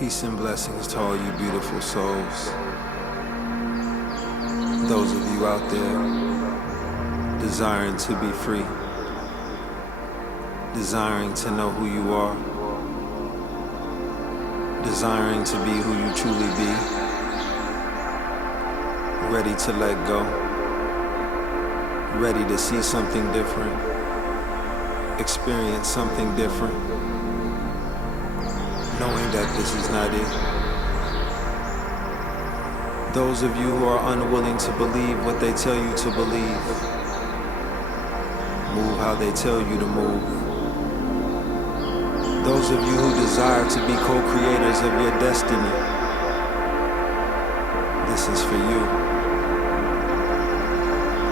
Peace and blessings to all you beautiful souls. Those of you out there desiring to be free, desiring to know who you are, desiring to be who you truly be, ready to let go, ready to see something different, experience something different, knowing that this is not it. Those of you who are unwilling to believe what they tell you to believe, move how they tell you to move. Those of you who desire to be co-creators of your destiny, this is for you.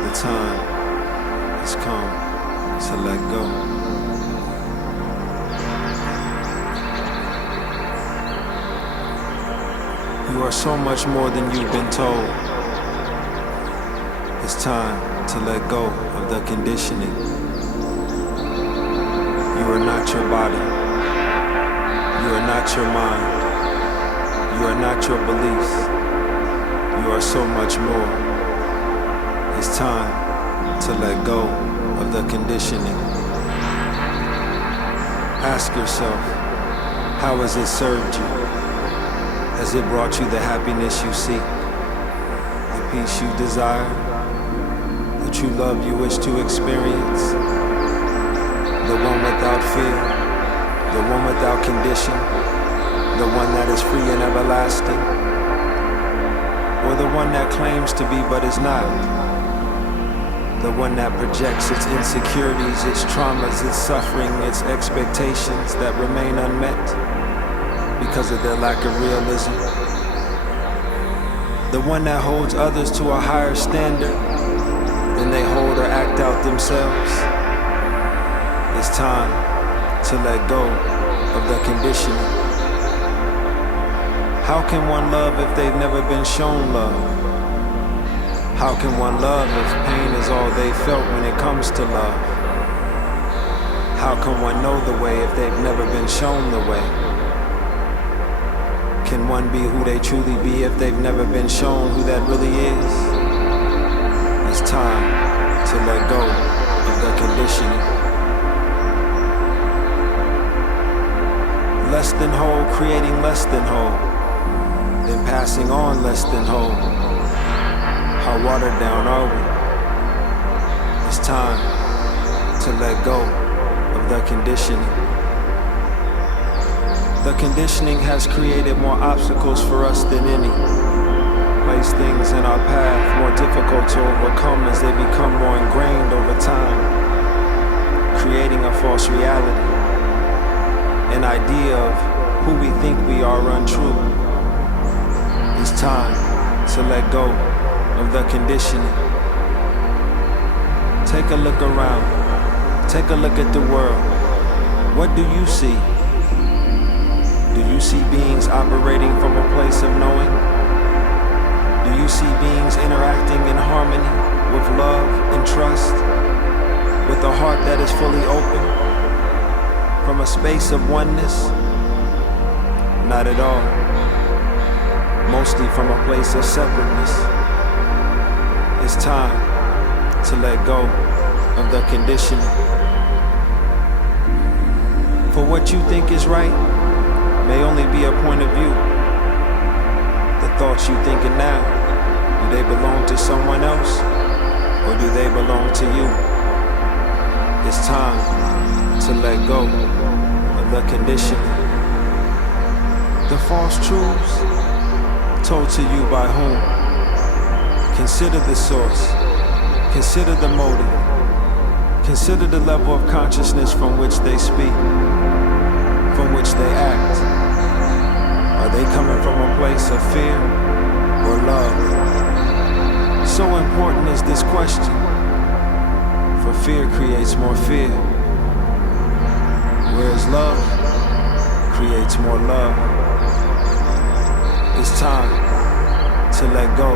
The time has come to let go. You are so much more than you've been told. It's time to let go of the conditioning. You are not your body. You are not your mind. You are not your beliefs. You are so much more. It's time to let go of the conditioning. Ask yourself, how has it served you? Has it brought you the happiness you seek, the peace you desire, the true love you wish to experience, the one without fear, the one without condition, the one that is free and everlasting, or the one that claims to be but is not, the one that projects its insecurities, its traumas, its suffering, its expectations that remain unmet because of their lack of realism, the one that holds others to a higher standard than they hold or act out themselves. It's time to let go of the conditioning. How can one love if they've never been shown love? How can one love if pain is all they felt when it comes to love? How can one know the way if they've never been shown the way? Can one be who they truly be if they've never been shown who that really is? It's time to let go of the conditioning. Less than whole, creating less than whole, then passing on less than whole. How watered down are we? It's time to let go of the conditioning. The conditioning has created more obstacles for us than any. Placed things in our path more difficult to overcome as they become more ingrained over time, creating a false reality, an idea of who we think we are untrue. It's time to let go of the conditioning. Take a look around. Take a look at the world. What do you see? Do you see beings operating from a place of knowing? Do you see beings interacting in harmony with love and trust, with a heart that is fully open, from a space of oneness? Not at all. Mostly from a place of separateness. It's time to let go of the conditioning. For what you think is right may only be a point of view. The thoughts you thinking now, do they belong to someone else, or do they belong to you? It's time to let go of the conditioning. The false truths told to you by whom? Consider the source, consider the motive, consider the level of consciousness from which they speak, from which they act. Are they coming from a place of fear or love? So important is this question, for fear creates more fear, whereas love creates more love. It's time to let go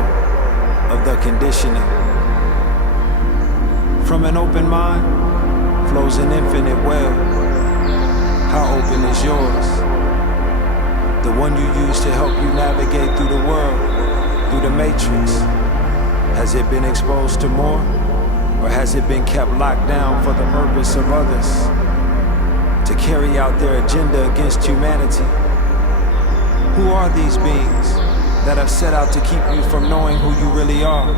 of the conditioning. From an open mind flows an infinite well. How open is yours? The one you use to help you navigate through the world, through the matrix. Has it been exposed to more? Or has it been kept locked down for the purpose of others to carry out their agenda against humanity? Who are these beings that have set out to keep you from knowing who you really are?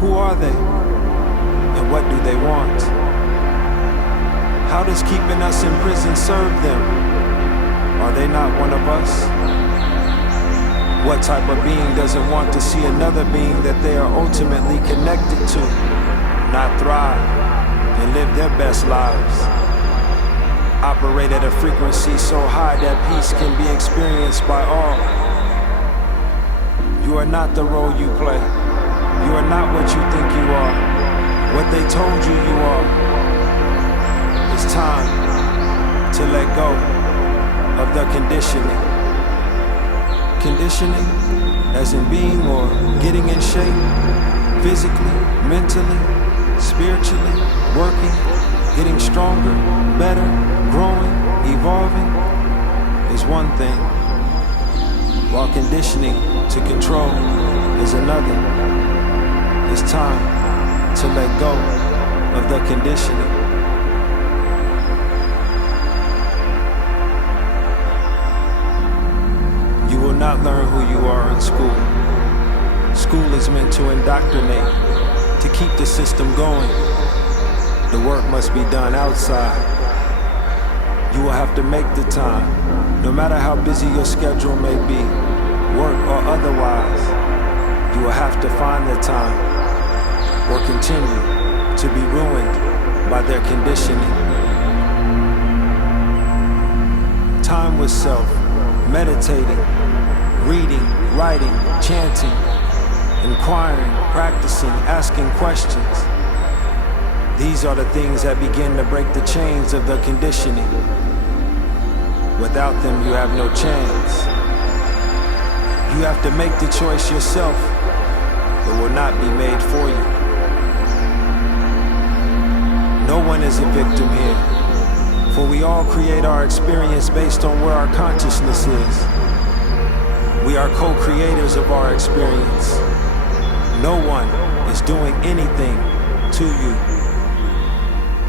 Who are they? And what do they want? How does keeping us in prison serve them? Are they not one of us? What type of being doesn't want to see another being that they are ultimately connected to not thrive and live their best lives? Operate at a frequency so high that peace can be experienced by all. You are not the role you play. You are not what you think you are. What they told you you are. It's time to let go of the conditioning. Conditioning, as in being or getting in shape, physically, mentally, spiritually, working, getting stronger, better, growing, evolving, is one thing, while conditioning to control is another. It's time to let go of the conditioning. You will not learn who you are in school. School is meant to indoctrinate, to keep the system going. The work must be done outside. You will have to make the time, no matter how busy your schedule may be, work or otherwise. You will have to find the time, or continue to be ruined by their conditioning. Time with self, meditating, reading, writing, chanting, inquiring, practicing, asking questions. These are the things that begin to break the chains of the conditioning. Without them, you have no chance. You have to make the choice yourself. It will not be made for you. No one is a victim here, for we all create our experience based on where our consciousness is. We are co-creators of our experience. No one is doing anything to you.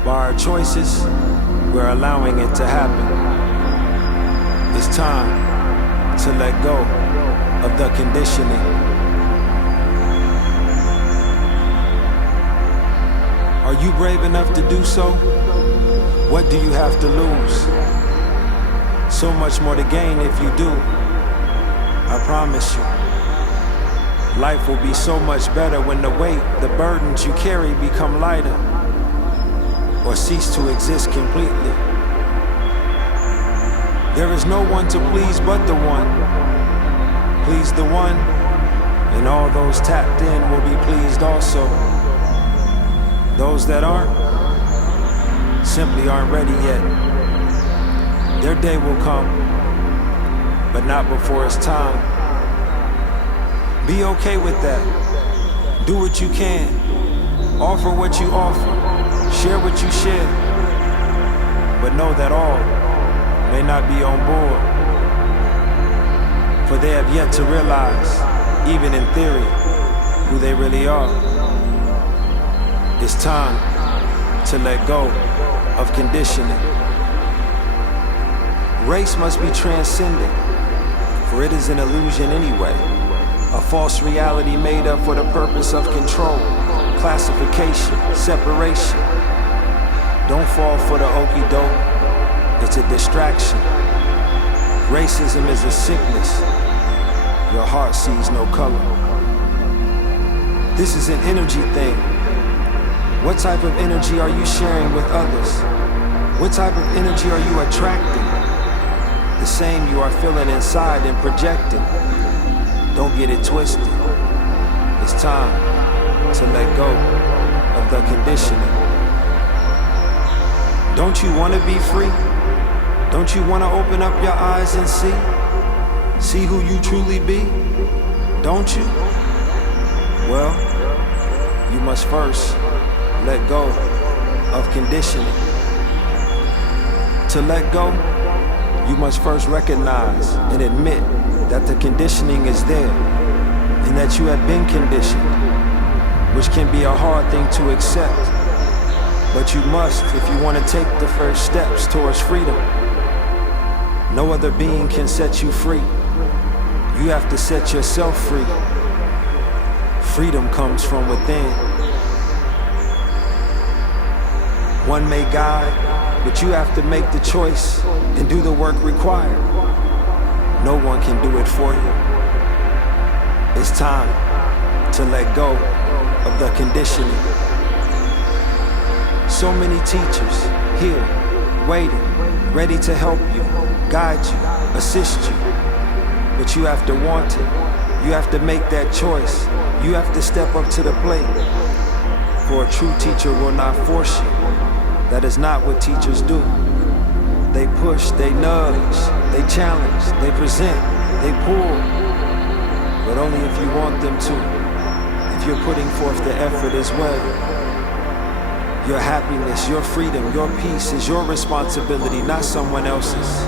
By our choices, we're allowing it to happen. It's time to let go of the conditioning. Are you brave enough to do so? What do you have to lose? So much more to gain if you do. I promise you. Life will be so much better when the weight, the burdens you carry become lighter, or cease to exist completely. There is no one to please but the one. Please the one, and all those tapped in will be pleased also. Those that aren't, simply aren't ready yet. Their day will come, but not before it's time. Be okay with that. Do what you can. Offer what you offer. Share what you share. But know that all may not be on board. For they have yet to realize, even in theory, who they really are. It's time to let go of conditioning. Race must be transcended, for it is an illusion anyway. A false reality made up for the purpose of control, classification, separation. Don't fall for the okie doke. It's a distraction. Racism is a sickness. Your heart sees no color. This is an energy thing. What type of energy are you sharing with others? What type of energy are you attracting? The same you are feeling inside and projecting. Don't get it twisted. It's time to let go of the conditioning. Don't you want to be free? Don't you want to open up your eyes and see? See who you truly be? Don't you? Well, you must first let go of conditioning. To let go, You must first recognize and admit that the conditioning is there and that you have been conditioned, which can be a hard thing to accept. But you must if you want to take the first steps towards freedom. No other being can set you free. You have to set yourself free. Freedom comes from within. One may guide, but you have to make the choice and do the work required. No one can do it for you. It's time to let go of the conditioning. So many teachers here, waiting, ready to help you, guide you, assist you. But you have to want it. You have to make that choice. You have to step up to the plate. For a true teacher will not force you. That is not what teachers do. They push, they nudge, they challenge, they present, they pull. But only if you want them to. If you're putting forth the effort as well. Your happiness, your freedom, your peace is your responsibility, not someone else's.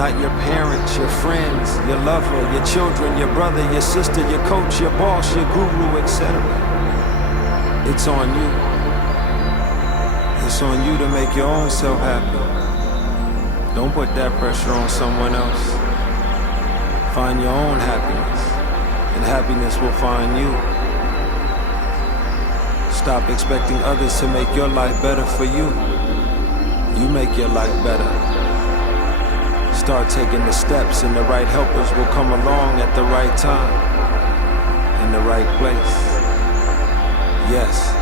Not your parents, your friends, your lover, your children, your brother, your sister, your coach, your boss, your guru, etc. It's on you. It's on you to make your own self happy. Don't put that pressure on someone else. Find your own happiness, and happiness will find you. Stop expecting others to make your life better for you. You make your life better. Start taking the steps, and the right helpers will come along at the right time, in the right place. Yes,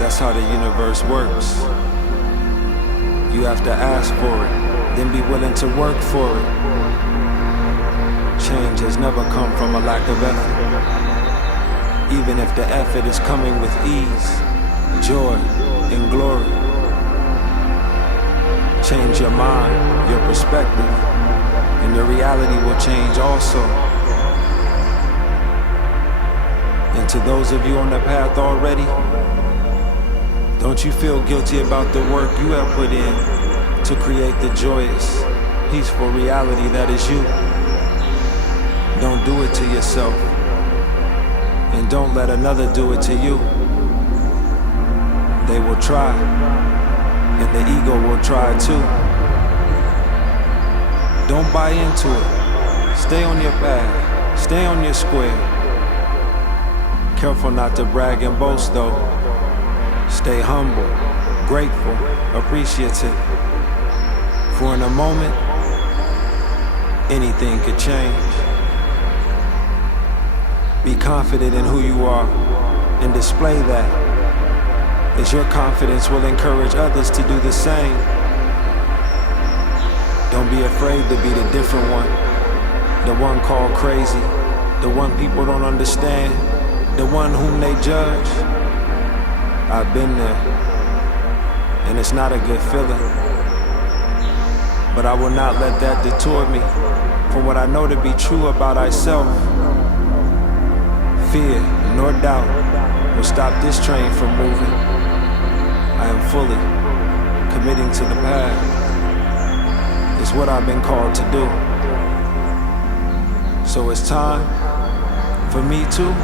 that's how the universe works. You have to ask for it, then be willing to work for it. Change has never come from a lack of effort, even if the effort is coming with ease, joy, and glory. Change your mind, your perspective, and your reality will change also. And to those of you on the path already, don't you feel guilty about the work you have put in to create the joyous, peaceful reality that is you. Don't do it to yourself, and don't let another do it to you. They will try, and the ego will try too. Don't buy into it. Stay on your path. Stay on your square. Careful not to brag and boast though. Stay humble, grateful, appreciative. For in a moment, anything could change. Be confident in who you are and display that, as your confidence will encourage others to do the same. Don't be afraid to be the different one, the one called crazy, the one people don't understand, the one whom they judge. I've been there, and it's not a good feeling. But I will not let that detour me from what I know to be true about myself. Fear nor doubt will stop this train from moving. I am fully committing to the path. It's what I've been called to do. So it's time for me to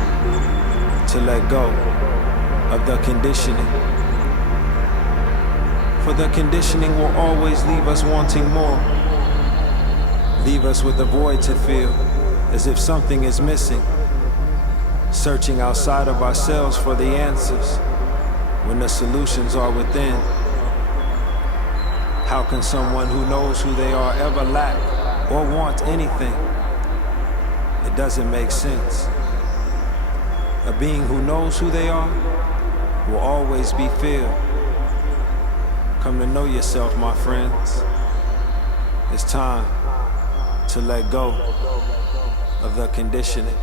let go of the conditioning. For the conditioning will always leave us wanting more. Leave us with a void to fill, as if something is missing. Searching outside of ourselves for the answers, when the solutions are within. How can someone who knows who they are ever lack or want anything? It doesn't make sense. A being who knows who they are will always be filled. Come to know yourself, my friends. It's time to let go of the conditioning.